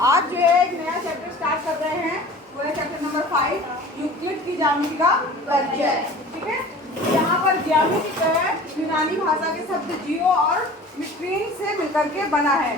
आज जो है एक नया चैप्टर स्टार्ट कर रहे हैं, वो है चैप्टर नंबर 5 यूक्लिड की ज्यामिति का परिचय। ठीक है, यहाँ पर ज्यामिति जो है यूनानी भाषा के शब्द जियो और मिट्रीन से मिलकर के बना है।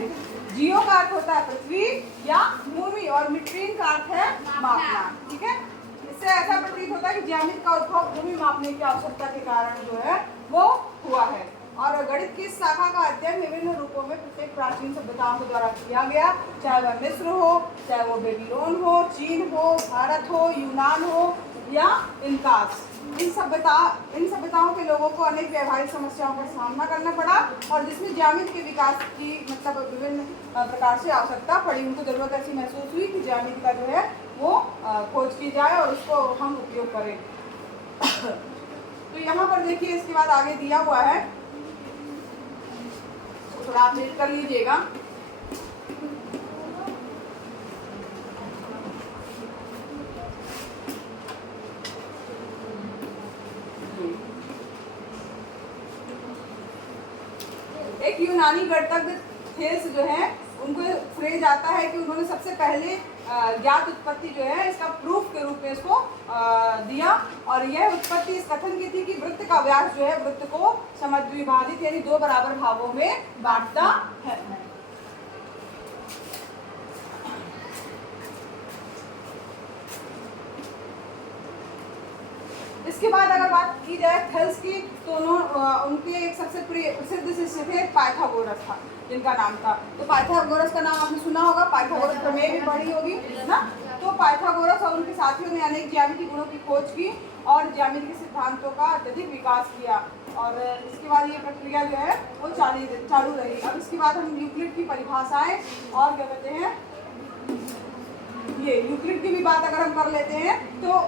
जियो का अर्थ होता है पृथ्वी या भूमि और मिट्रीन का अर्थ है मापना। ठीक है, इससे ऐसा प्रतीत होता है कि ज्यामिति का उद्भव भूमि मापने की आवश्यकता के कारण जो है वो हुआ है। और गणित की इस शाखा का अध्ययन विभिन्न रूपों में प्रत्येक प्राचीन सभ्यताओं के द्वारा किया गया, चाहे वह मिस्र हो, चाहे वो बेबीलोन हो, चीन हो, भारत हो, यूनान हो या इनकास। इन सभ्यताओं के लोगों को अनेक व्यवहारिक समस्याओं का सामना करना पड़ा और जिसमें ज्यामिति के विकास की मतलब विभिन्न प्रकार से आवश्यकता पड़ी। उनको जरूरत ऐसी महसूस हुई कि ज्यामिति का जो है वो खोज की जाए और उसको हम उपयोग करें। तो यहाँ पर देखिए, इसके बाद आगे दिया हुआ है, थोड़ा आप रीड कर लीजिएगा। एक यूनानी गणितज्ञ थेल्स जो है, उनको फ्रेज आता है कि उन्होंने सबसे पहले ज्ञात उत्पत्ति जो है इसका प्रूफ के रूप में इसको दिया। और यह उत्पत्ति इस कथन की थी कि वृत्त का व्यास जो है वृत्त को समद्विभाजित यानी दो बराबर भागों में बांटता है। इसके बाद अगर बात की जाए थेल्स की, तो उनके एक सबसे प्रसिद्ध शिष्य थे पाइथागोरस था, जिनका नाम था। तो पाइथागोरस का नाम आपने सुना होगा, पाइथागोरस प्रमेय भी पढ़ी होगी ना। तो पाइथागोरस और उनके साथियों ने अनेक ज्यामितीय गुणों की खोज की और ज्यामिति के सिद्धांतों का अत्यधिक विकास किया। और इसके बाद ये प्रक्रिया जो है वो चालू रही। अब इसके बाद हम यूक्लिड की परिभाषाएं और क्या कहते हैं, ये यूक्लिड की भी बात अगर हम कर लेते हैं तो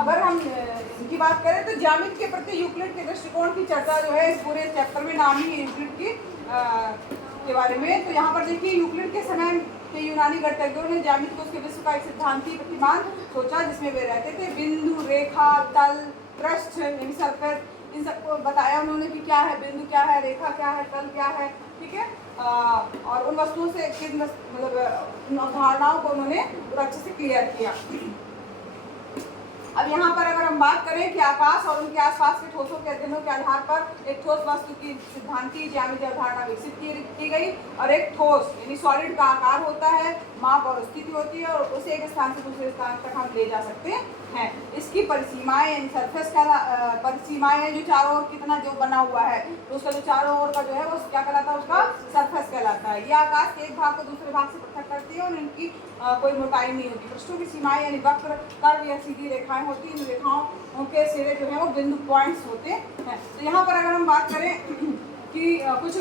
अगर हम इनकी बात करें तो ज्यामिति के प्रति यूक्लिड के दृष्टिकोण की चर्चा जो है इस पूरे चैप्टर में नाम ही यूक्लिड की के बारे में। तो यहाँ पर देखिए, यूक्लिड के समय के यूनानी गणितज्ञों ने ज्यामिति को उसके विश्व का एक सिद्धांतीय प्रतिमान सोचा, जिसमें वे रहते थे। बिंदु, रेखा, तल, पृष्ठ यानी सरफेस, इन सबको बताया उन्होंने कि क्या है बिंदु, क्या है रेखा, क्या है तल, क्या है। ठीक है, और उन वस्तुओं से मतलब उन अवधारणाओं को उन्होंने अच्छे से क्लियर किया। अब यहाँ पर अगर हम बात करें कि आकाश और उनके आसपास के ठोसों के अध्ययनों के आधार पर एक ठोस वस्तु की सिद्धांतीय ज्यामितीय अवधारणा विकसित की गई। और एक ठोस यानी सॉलिड का आकार होता है, माप और स्थिति होती है और उसे एक स्थान से दूसरे स्थान तक हम ले जा सकते हैं। इसकी परिसीमाएं यानी सरफेस का परिसीमाएं हैं, जो चारों ओर कितना जो बना हुआ है, तो उसका जो चारों ओर का जो है वो क्या कहलाता है, उसका सरफेस कहलाता है। ये आकाश के एक भाग को दूसरे भाग से पृथक करती है और इनकी कोई मोटाई नहीं होती। पृष्ठों की सीमाएं यानी वक्र, कर्व या सीधी रेखाएं होती हैं। इन रेखाओं के सिरे जो है वो बिंदु पॉइंट्स होते हैं। तो यहाँ पर अगर हम बात करें कि कुछ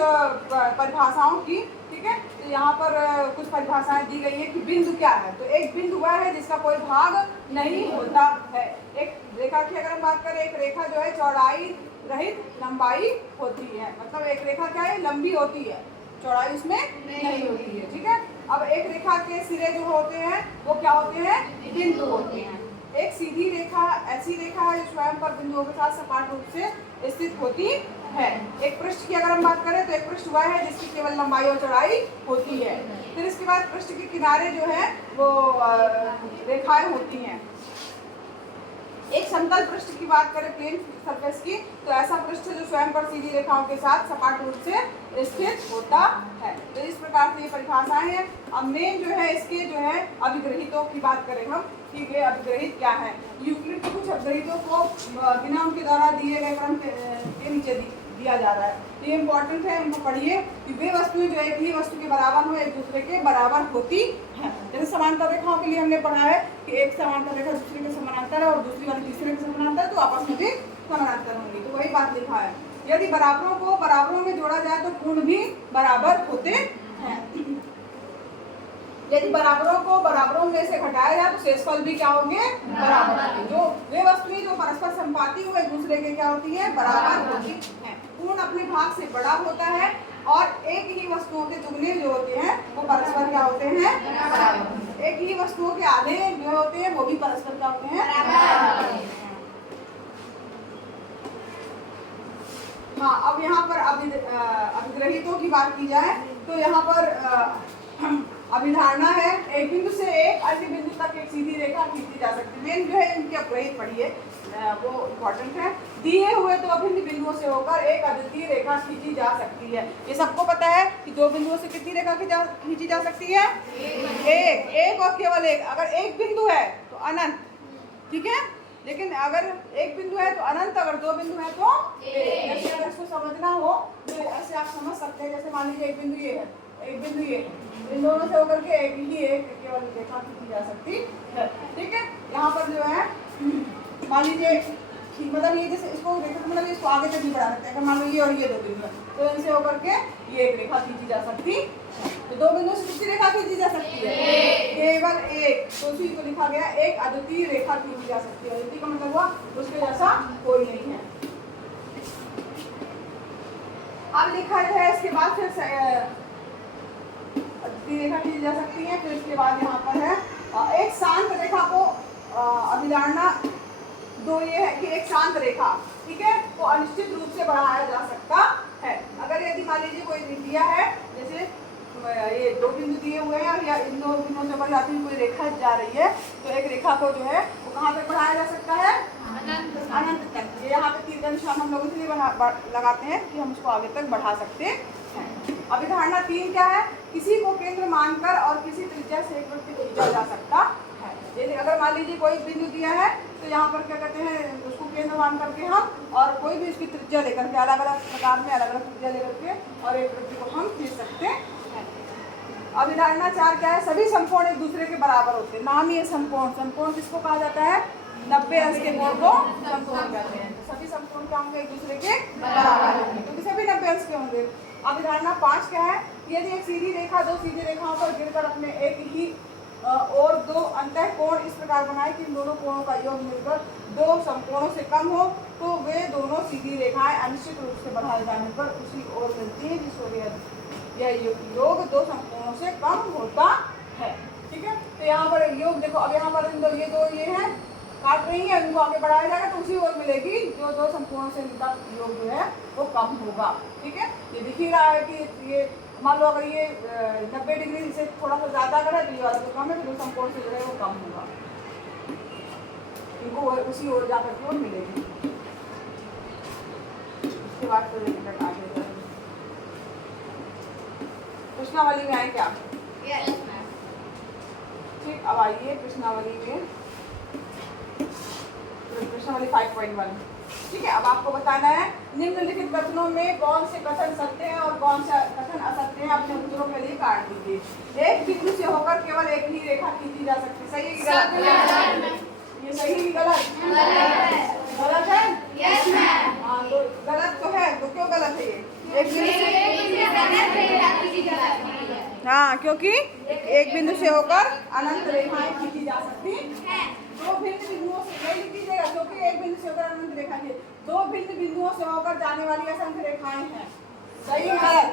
परिभाषाओं की, ठीक है, तो यहाँ पर कुछ परिभाषाएं दी गई है कि बिंदु क्या है। तो एक बिंदु वह है जिसका कोई भाग नहीं होता है। एक रेखा की अगर हम बात करें, एक रेखा जो है चौड़ाई रहित लंबाई होती है। मतलब एक रेखा क्या है, लंबी होती है, चौड़ाई उसमें नहीं होती है। ठीक है, अब एक रेखा के सिरे जो होते हैं वो क्या होते हैं, बिंदु होते हैं। एक सीधी रेखा ऐसी रेखा है जो स्वयं पर बिंदुओं के साथ सपाट रूप से स्थित होती है। एक पृष्ठ की अगर हम बात करें तो एक पृष्ठ वह है जिसकी केवल लंबाई और चौड़ाई होती है। फिर इसके बाद पृष्ठ के किनारे जो है वो रेखाएं होती हैं। एक समतल पृष्ठ की बात करें, प्लेन सरफेस की, तो ऐसा पृष्ठ जो स्वयं पर सीधी रेखाओं के साथ सपाट रूप से स्थित होता है। तो इस प्रकार से ये परिभाषाएं हैं। अब मेन जो है इसके जो है अभिग्रहितों की बात करें हम कि ये अभिग्रहित क्या है। यूक्लिड के कुछ अभिग्रहितों को बिना उनके द्वारा दिए गए क्रम के नीचे दिया जा रहा है। तो ये इंपॉर्टेंट है, उनको पढ़िए कि वे वस्तुएं जो एक ही वस्तु के बराबर हो, एक दूसरे के बराबर होती है। जैसे समांतर रेखाओं के लिए हमने पढ़ा है कि एक समांतर रेखा दूसरे के समानांतर है और दूसरी वाली तीसरे के समानांतर है, तो आपस में भी समानांतर होंगी। तो वही बात लिखा है। यदि बराबरों को बराबरों में जोड़ा जाए तो पूर्ण भी बराबर होते हैं। यदि बराबरों को बराबरों में से घटाया जाए तो शेषफल भी क्या होंगे, बराबर होंगे। जो वे वस्तुएं जो परस्पर संपाती हो एक दूसरे के क्या होती है, बराबर होती है। पूर्ण अपने भाग से बड़ा होता है और एक ही वस्तुओं के दुगने जो होते हैं वो परस्पर क्या होते हैं, बराबर। एक ही वस्तुओं के आधे जो होते हैं वो भी परस्पर क्या होते हैं, बराबर। अभिग्रहितों की बात की जाए तो यहाँ पर अभिधारणा है एक बिंदु से एक अन्य बिंदु तक एक सीधी रेखा खींची जा सकती है। मेन जो है इनके अपग्रहित पढ़िए, वो इम्पोर्टेंट है। दिए हुए दो अभिन्न बिंदुओं से होकर एक अद्वितीय रेखा खींची जा सकती है। ये सबको पता है कि दो बिंदुओं से कितनी रेखा खींची जा सकती है? एक और केवल एक। अगर एक बिंदु है तो अनंत, ठीक है, लेकिन अगर एक बिंदु है तो अनंत, अगर दो बिंदु है तो जैसे अगर इसको समझना हो तो ऐसे आप समझ सकते हैं। जैसे मान लीजिए एक बिंदु ये है, एक बिंदु ये, इन दोनों से होकर के एक केवल रेखा खींची जा सकती है, ठीक है। यहाँ पर जो है मान लीजिए मतलब ये जैसे इसको रेखा मतलब इसको आगे तक भी बढ़ा सकते हैं। अगर मान लो ये और ये दो बिंदु तो इनसे होकर के ये एक रेखा खींची जा सकती है। तो दो बिंदु से कितनी रेखा खींची जा सकती है? केवल एक। तो उसी को लिखा गया एक अद्वितीय रेखा खींची जा सकती है। अद्वितीय का मतलब हुआ उसके जैसा कोई नहीं है। अब लिखा है इसके बाद फिर अद्वितीय रेखा खींची जा सकती है। फिर इसके बाद यहाँ पर है एक शांत रेखा को अभिधारणा दो ये है कि एक शांत रेखा, ठीक है, को अनिश्चित रूप से बढ़ाया जा सकता है। अगर यदि मान लीजिए कोई दिया है, जैसे ये दो बिंदु दिए हुए हैं या इन दो बिंदुओं से बढ़ जाती हुई कोई रेखा जा रही है तो एक रेखा को जो है वो कहाँ तक बढ़ाया जा सकता है? अनंत तक। ये यहाँ पे तीर का निशान हम लोग इसलिए लगाते हैं कि हम इसको आगे तक बढ़ा सकते हैं। अभिधारणा 3 क्या है? किसी को केंद्र मानकर और किसी त्रिज्या से एक वृत्त खींचा जा सकता है। जैसे अगर मान लीजिए कोई बिंदु दिया है तो यहाँ पर क्या कहते हैं उसको केंद्र मान करके हम और कोई भी इसकी त्रिज्या लेकर के अलग अलग प्रकार में अलग अलग त्रिज्या लेकर के और एक वृत्त को हम खींच सकते हैं। अभिधारणा 4 क्या है? सभी समकोण एक दूसरे के बराबर होते हैं। नाम ही है समकोण। समकोण किसको कहा जाता है? 90 अंश के कोण को समकोण कहते हैं। तो सभी समकोण क्या होंगे? एक दूसरे के बराबर होंगे क्योंकि सभी 90 अंश के होंगे। अभिधारणा 5 क्या है? यदि एक सीधी रेखा दो सीधी रेखाओं पर गिरकर अपने एक ही और दो अंतः कोण इस प्रकार बनाए कि इन दोनों कोणों का योग मिलकर दो समकोणों से कम हो तो वे दोनों सीधी रेखाएं अनिश्चित रूप से बढ़ाए जाने पर उसी ओर मिलती है जिस यह योग दो समकोणों से कम होता है, ठीक है। तो यहाँ पर योग देखो, अब यहाँ पर ये दो ये है काट रही है, इनको आगे बढ़ाया जाएगा तो उसी ओर मिलेगी जो दो समकोणों से इनका योग जो है वो कम होगा, ठीक है। ये दिख ही रहा है कि ये मान लो अगर ये 90 डिग्री से थोड़ा सा ज़्यादा अगर है तो ये वाला तो कम है, तो समकोण से जो है वो कम होगा, इनको उसी ओर जाकर के ओर मिलेगी। उसके बाद तो आगे कृष्णावली में आए क्या? ठीक, अब आइए कृष्णावली में, कृष्णावली 5.1, ठीक है। अब आपको बताना है निम्नलिखित कथनों में कौन से कथन सत्य हैं और कौन से कथन असत्य हैं। अपने उत्तरों के लिए काट दीजिए। एक बिंदु से होकर केवल एक ही रेखा खींची जा सकती है। सही है कि गलत? ये सही है कि गलत? गलत है? Yes ma'am. हाँ, तो गलत तो है, तो क्यों गलत है ये? एक हाँ, क्योंकि एक बिंदु से होकर अनंत रेखाएं खींची जा सकती है। दो भिन्न बिंदुओं से लिख दीजिएगा, क्योंकि एक बिंदु से होकर अनंत रेखा है, दो भिन्न बिंदुओं से होकर जाने वाली असंख्य रेखाएं हैं। सही है गलत?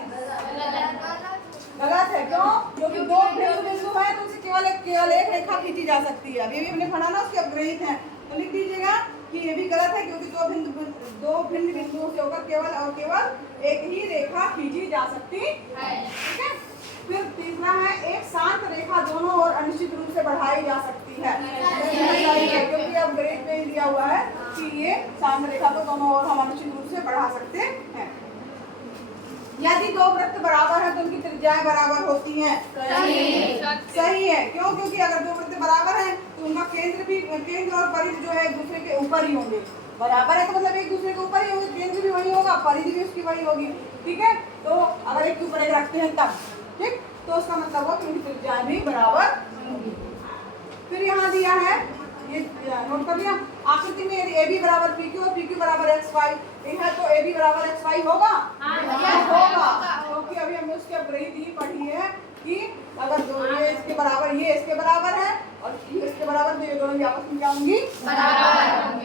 गलत है। क्यों? क्योंकि दो भिन्न बिंदु है तो उसे केवल एक रेखा खींची जा सकती है। अभी हमने पढ़ा ना, उसके अपग्रहित हैं, तो लिख दीजिएगा कि ये भी गलत है क्योंकि दो भिन्न बिंदुओं से होकर केवल एक ही रेखा खींची जा सकती है, ठीक है। फिर तीसरा है एक शांत रेखा दोनों ओर अनिश्चित रूप से बढ़ाई जा सकती है, क्योंकि अब ग्रेड में दिया हुआ है कि ये शांत रेखा को दोनों ओर हम अनिश्चित रूप से बढ़ा सकते हैं। यदि दो वृत्त बराबर है तो उनकी त्रिज्याएं बराबर होती हैं। सही है। क्यों? क्योंकि अगर दो वृत्त बराबर हैं तो उनका केंद्र और परिधि जो है एक दूसरे के ऊपर ही होंगे। बराबर है तो मतलब एक दूसरे के ऊपर ही होंगे, केंद्र भी वही होगा, परिधि भी उसकी वही होगी, ठीक है। तो अगर एक के ऊपर एक रखते हैं तब, ठीक, तो उसका मतलब हो कि उनकी त्रिज्याएं भी बराबर होंगी। फिर यहाँ दिया है, ये नोट कर लिया, आकृति में यदि AB बराबर PQ और PQ बराबर XY है तो AB बराबर XY होगा? होगा, क्योंकि अभी हमने उसके अपग्रहित ही पढ़ी है कि अगर दो ये इसके बराबर है और ये इसके बराबर, तो ये दोनों भी आपस में क्या होंगी?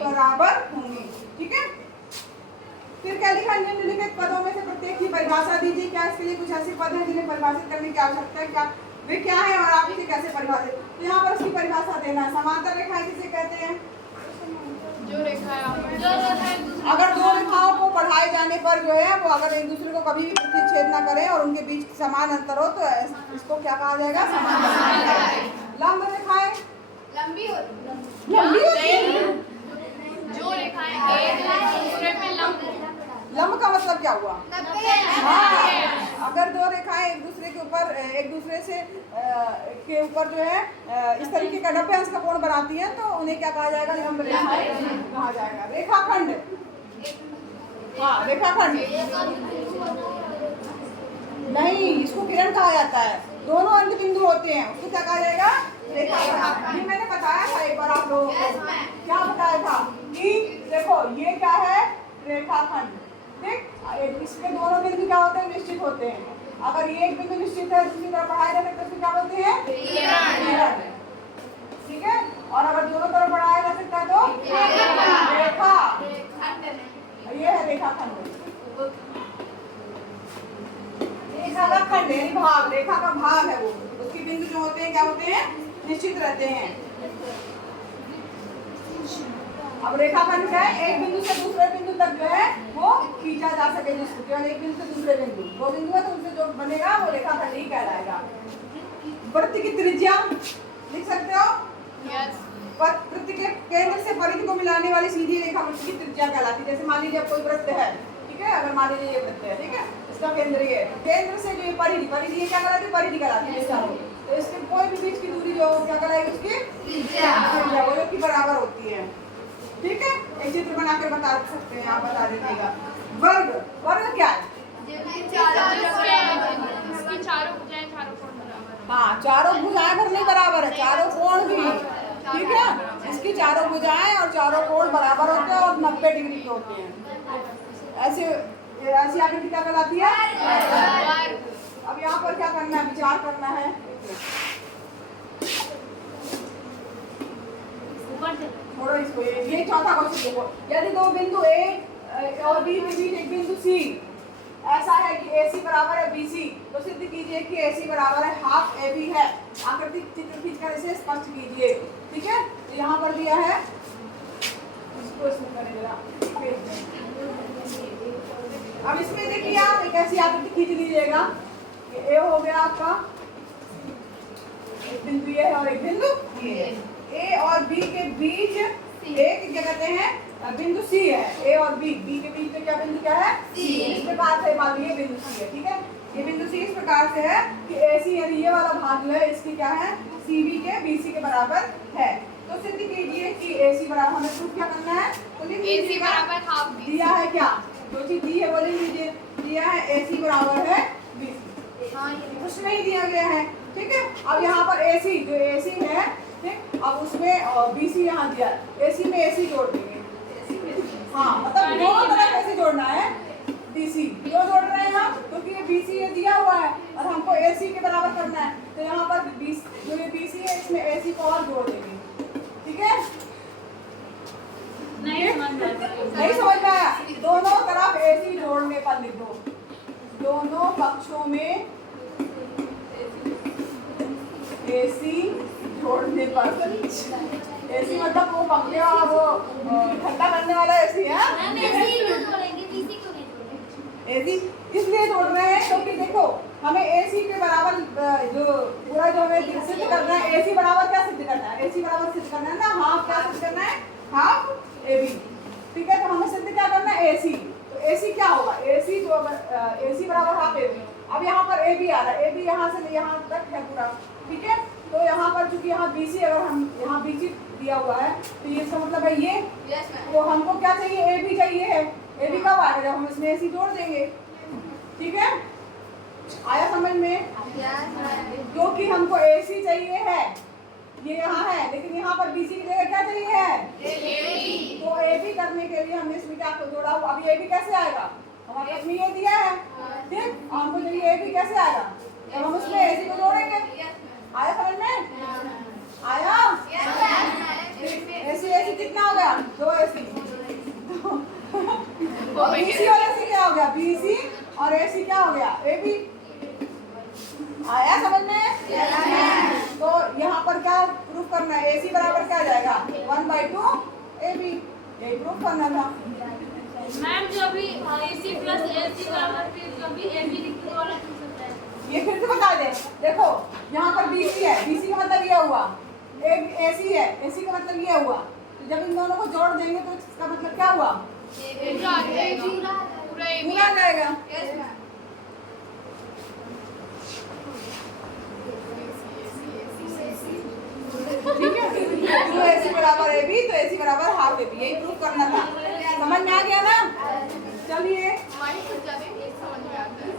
बराबर होंगी, ठीक है। फिर क्या लिखा? निम्नलिखित पदों में से प्रत्येक की परिभाषा दीजिए। क्या इसके लिए कुछ ऐसे पद हैं जिन्हें परिभाषित करने की आवश्यकता है? क्या वे क्या है और आप इसे कैसे परिभाषित? तो यहाँ पर उसकी परिभाषा देना है। समांतर रेखाएं किसे कहते हैं? जो रेखा अगर दो रेखाओं को बढ़ाए जाने जाने पर जो है वो अगर एक दूसरे को कभी भी प्रतिच्छेद ना करें और उनके बीच समान अंतर हो तो इसको क्या कहा जाएगा? समान। लंब रेखाएं लंबी लंबी होती है। जो रेखाएं एक दूसरे पे लंब का मतलब क्या हुआ? हाँ, अगर दो रेखाएं एक दूसरे के ऊपर एक दूसरे से के ऊपर जो है इस तरीके का 90 अंश का कोण बनाती हैं तो उन्हें क्या कहा जाएगा? लंब रेखाएं कहा जाएगा। रेखाखंड, हाँ रेखाखंड नहीं, इसको किरण कहा जाता है। दोनों अंत बिंदु होते हैं, उसको क्या कहा जाएगा? रेखाखंड। ये मैंने बताया था एक बार आप लोगों को। क्या बताया था कि देखो ये क्या है? रेखाखंड। ठीक, इसके दोनों बिंदु क्या होते हैं? निश्चित होते हैं। अगर ये एक बिंदु निश्चित है दूसरी तरफ बढ़ाया जा सकता है तो क्या बोलते हैं? किरण। ठीक है, और अगर दोनों तरफ बढ़ाया जा सकता है तो रेखा। ये है रेखाखंड। रेखा का खंड यानी भाग, रेखा का भाग है वो, उसके बिंदु जो होते हैं क्या होते हैं? निश्चित रहते हैं। अब रेखाखंड क्या है? एक बिंदु से दूसरे बिंदु तक जो है वो खींचा जा सके, जिसको केवल एक बिंदु से दूसरे बिंदु, दो बिंदु है तो उनसे जो बनेगा वो रेखाखंड ही कहलाएगा। वृत्त की त्रिज्या लिख सकते हो? वृत्त के केंद्र से परिधि को मिलाने वाली सीधी रेखा वृत्त की त्रिज्या कहलाती है। जैसे मान लीजिए कोई वृत्त है, ठीक है, अगर मान लीजिए ये वृत्त है, ठीक है, इसका केंद्र ये है, केंद्र से जो ये परिधि, परिधि ये क्या कहलाती है? परिधि कहलाती है चारों। तो इसके कोई भी बीच की दूरी जो क्या कहलाएगी? उसकी त्रिज्या, वो जो की बराबर होती है। ठीक है, एक चित्र बनाकर बता सकते हैं आप, बता दीजिएगा। वर्ग, वर्ग क्या है? हाँ, चारों भुजाएं भरने बराबर है, चारों कोण भी, ठीक है, इसकी चारों भुजाएं और चारों कोण बराबर होते हैं और 90 डिग्री के होते हैं। ऐसी आकृति क्या कहलाती है? अब यहाँ पर क्या करना है? विचार करना है। छोड़ो इसको, ये चौथा क्वेश्चन देखो। यदि दो बिंदु ए और बी के बीच एक बिंदु सी ऐसा है कि AC बराबर है BC, तो सिद्ध कीजिए कि AC बराबर है हाफ AB है। आकृति चित्र खींचकर इसे स्पष्ट कीजिए। ठीक है, यहाँ पर दिया है, इसको इसमें करें जरा। अब इसमें देखिए आप एक ऐसी आकृति खींच लीजिएगा कि A हो गया आपका, एक बिंदु ये है और एक बिंदु ये है। A और B के बीच एक क्या कहते हैं? बिंदु C है। A और B के बीच में क्या बिंदु क्या है? C। इस प्रकार से मान लीजिए बिंदु C है, ठीक है, ये बिंदु C इस प्रकार से है कि AC यानी ये वाला भाग जो है इसकी क्या है? CB के BC के बराबर है। तो सिद्ध कीजिए कि AC बराबर, हमें प्रूफ क्या करना है? तो लिख लीजिएगा, दिया है क्या? जो चीज दी है वो लिख लीजिए। दिया है AC बराबर है BC, कुछ नहीं दिया गया है। ठीक है, अब यहाँ पर AC जो AC है, ठीक, अब उसमें BC यहाँ दिया, AC में AC जोड़ देंगे। हाँ, मतलब दोनों तरफ AC जोड़ना है। BC क्यों जोड़ रहे हैं हम? क्योंकि ये BC ये दिया हुआ है और हमको AC के बराबर करना है, तो यहाँ पर जो ये BC है इसमें AC को और जोड़ देंगे। ठीक है, नहीं समझ में आया? दोनों तरफ AC जोड़ने पर लिख दो, दोनों पक्षों में AC जोड़ने पर। AC मतलब वो पंखे वाला, वो ठंडा करने वाला AC है। AC इसलिए जोड़ रहे हैं क्योंकि देखो हमें AC के बराबर जो पूरा जो हमें सिद्ध करना है, AC बराबर क्या सिद्ध करना है? AC बराबर सिद्ध करना है ना, हाफ क्या सिद्ध करना है? Half AB। ठीक है, तो हमें सिद्ध क्या करना है? AC। तो AC क्या होगा? AC जो AC बराबर हाफ AB। अब यहाँ पर AB आ रहा है, AB यहाँ से यहाँ तक है पूरा, ठीक है, तो यहाँ पर चूंकि यहाँ BC, अगर हम यहाँ BC दिया हुआ है तो ये इसका मतलब है ये, तो हमको क्या चाहिए? AB चाहिए है। AB कब आएगा? जब हम इसमें AC जोड़ देंगे। ठीक है, आया समझ में? क्योंकि हमको AC चाहिए है, ये यहाँ है, लेकिन यहाँ पर BC की जगह क्या चाहिए है? तो AB करने के लिए हमने इसमें क्या जोड़ा हुआ? अभी AB कैसे आएगा? हमारे पास में ये दिया है, ठीक, हमको चाहिए AB कैसे आएगा? जब हम उसमें AC को जोड़ेंगे। आया समझ में? आया? AC कितना हो गया? 2 AC। और BC और AC क्या हो गया? BC और AC क्या हो गया? AB। आया समझ में? तो यहाँ पर क्या प्रूफ करना है? AC बराबर क्या आ जाएगा? 1/2 AB, यही प्रूफ करना था। मैम जो भी AC प्लस AC बराबर फिर कभी AB लिख वाला पूछ सकता है। ये फिर से बता दे। देखो यहाँ पर BC है, BC का मतलब ये हुआ, AC है, AC का मतलब ये हुआ। तो जब इन दोनों को जोड़ देंगे तो इसका मतलब क्या हुआ? पूरा आ जाएगा। पूरा AB पूरा आ जाएगा। ठीक है, तो AC बराबर AB, तो AC बराबर हाफ AB, यही प्रूव करना था। समझ में आ गया ना? चलिए हमारी कुछ ज्यादा एक समझ में आता है।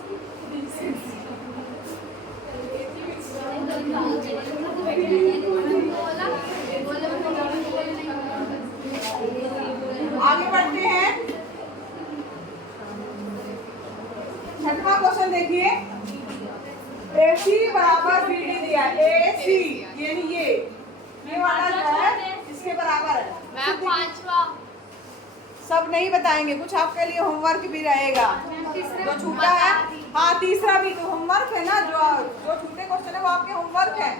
आगे बढ़ते हैं। छठवां क्वेश्चन देखिए, AC बराबर BD दिया है। AC यानी ये वाला जो है इसके बराबर है। मैम पांचवा सब नहीं बताएंगे, कुछ आपके लिए होमवर्क भी रहेगा जो छूटा है। हाँ तीसरा भी तो होमवर्क है ना, जो छूटे क्वेश्चन है वो आपके होमवर्क है।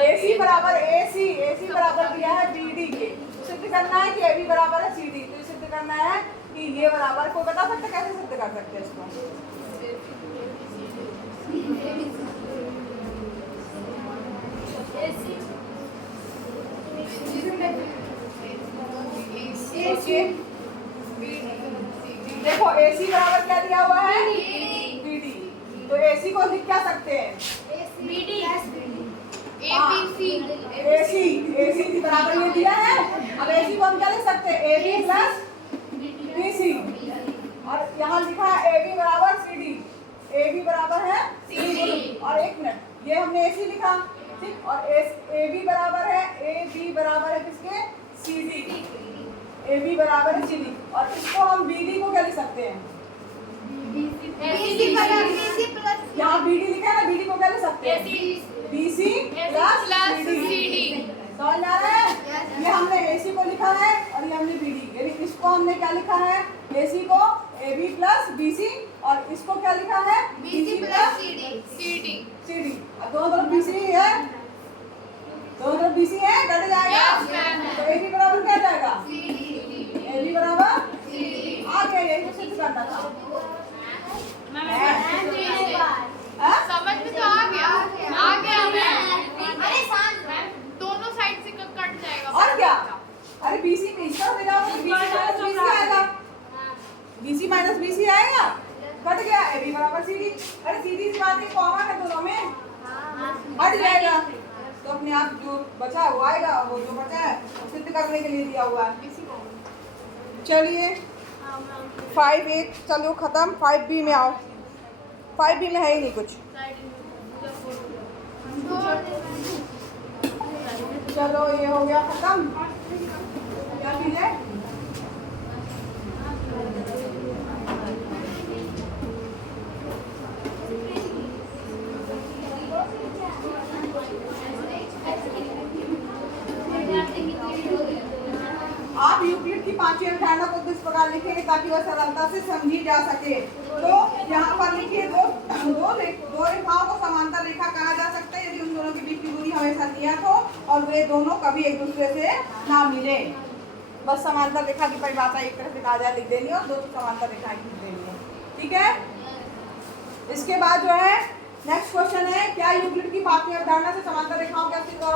AC बराबर दिया है BD के, सिद्ध करना है कि AB बराबर है CD। तो सिद्ध करना है कि ये बराबर, कोई बता सकता है कैसे सिद्ध कर सकते हैं इसको? सोचिए। देखो AC बराबर क्या दिया हुआ है? BD। तो AC को लिख क्या सकते हैं? BD AC की बराबर ये दिया है। अब AC को हम क्या लिख सकते हैं? AB plus BC। और यहाँ लिखा है AB बराबर CD। AB बराबर है CD। और एक मिनट, ये हमने AC लिखा, ठीक। और AB बराबर है, AB बराबर है किसके? CD। AB बराबर है CD। और इसको हम BD को क्या लिख सकते हैं? यहाँ BD लिखा है ना, BD को क्या लिख सकते हैं? BC plus CD। समझ आ रहा है? ये हमने AC को लिखा है और ये हमने BD, यानी इसको हमने क्या लिखा है? AC को AB प्लस BC, और इसको क्या लिखा है? BC plus CD। अब दोनों तरफ BC है, दोनों तरफ BC है, कट जाएगा। तो AB बराबर क्या जाएगा? AB बराबर आ गया, यही तो सिद्ध करना था। समझ में तो आ गया मैम। दोनों साइड से कट जाएगा। और क्या? अरे BC में इसका हो जाओ तो BC माइनस BC आएगा, BC माइनस BC आएगा, कट गया। AB बराबर CD। अरे सीधी सी बात है, कॉमन है दोनों में, हट जाएगा। तो अपने आप जो बचा है वो आएगा, वो जो बचा है सिद्ध करने के लिए दिया हुआ है। चलिए 5A चलो खत्म, 5B में आओ। 5B में है ही नहीं कुछ। चलो ये हो गया खत्म। क्या कीजिए? आप यूक्लिड की पांचवी अवधारणा को किस प्रकार लिखेंगे ताकि वह सरलता से समझी जा सके? तो यहाँ पर लिखिए, दो रेखाओं को समांतर रेखा कहा जा सकता है यदि उन दोनों के बीच की दूरी हमेशा नियत हो और वे दोनों कभी एक दूसरे से ना मिले। बस समांतर रेखा की परिभाषा एक तरह से कहा जाए लिख देनी और दो समांतर रेखाएं लिख देनी है, ठीक है। इसके बाद जो है नेक्स्ट क्वेश्चन है, क्या यूक्लिड की पांचवी अवधारणा से समांतर रेखाओं के अस्तित्व और